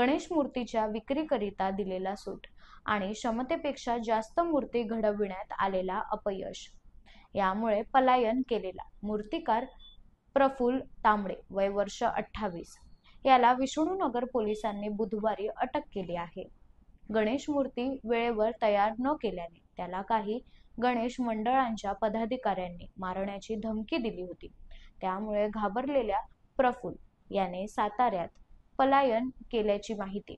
गणेश मूर्तीच्या विक्रीकरिता दिलेला सूट आणि क्षमतेपेक्षा जास्त मूर्ती घडविण्यात आलेला अपयश यामुळे पलायन केलेला मूर्तिकार प्रफुल्ल तांबडे वय वर्ष 28 याला विष्णुनगर पोलिसांनी बुधवारी अटक केली आहे। गणेश मूर्ती वेळेवर तयार न केल्याने त्याला काही गणेश मंडळांच्या पदाधिकाऱ्यांनी मारण्याची धमकी दिली होती। त्यामुळे घाबरलेल्या प्रफुल्ल याने साताऱ्यात पलायन केल्याची माहिती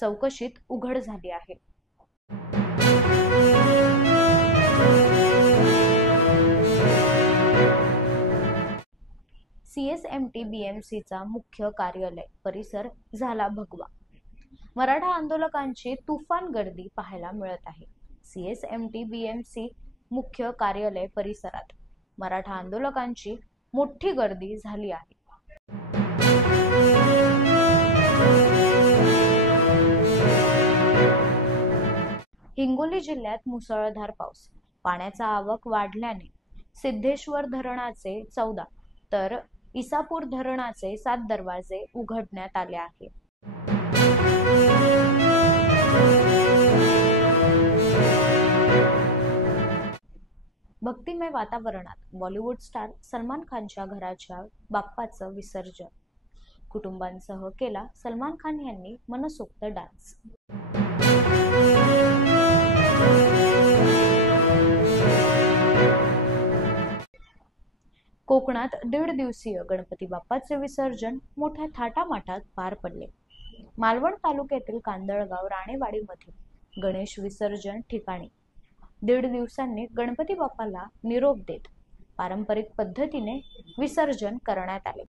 चौकशीत उघड झाली आहे। CSMT BMCचा मुख्य कार्यालय परिसर झाला भगवा। मराठा आंदोलकांची तुफान गर्दी पाहायला मिळत आहे। CSMT BMC मुख्य कार्यालय परिसरात मराठा आंदोलकांची मोठी गर्दी झाली आहे। हिंगोली जिल्ह्यात मुसळधार पाऊस, पाण्याचा आवक वाढल्याने सिद्धेश्वर धरणाचे 14 तर इसापूर धरणाचे 7 दरवाजे उघडण्यात आले आहे। भक्तिमय वातावरणात बॉलिवूड स्टार सलमान खानच्या घराच्या बाप्पाचं विसर्जन कुटुंबांसह केला। सलमान खान यांनी मनसोक्त डान्स। कोकणात 1.5 दिवसीय गणपती बाप्पाचे विसर्जन मोठ्या थाटामाटात पार पडले। मालवण तालुक्यातील कांदळगाव राणेवाडीमध्ये गणेश विसर्जन ठिकाणी 1.5 दिवसांनी गणपती बाप्पाला निरोप देत पारंपरिक पद्धतीने विसर्जन करण्यात आले।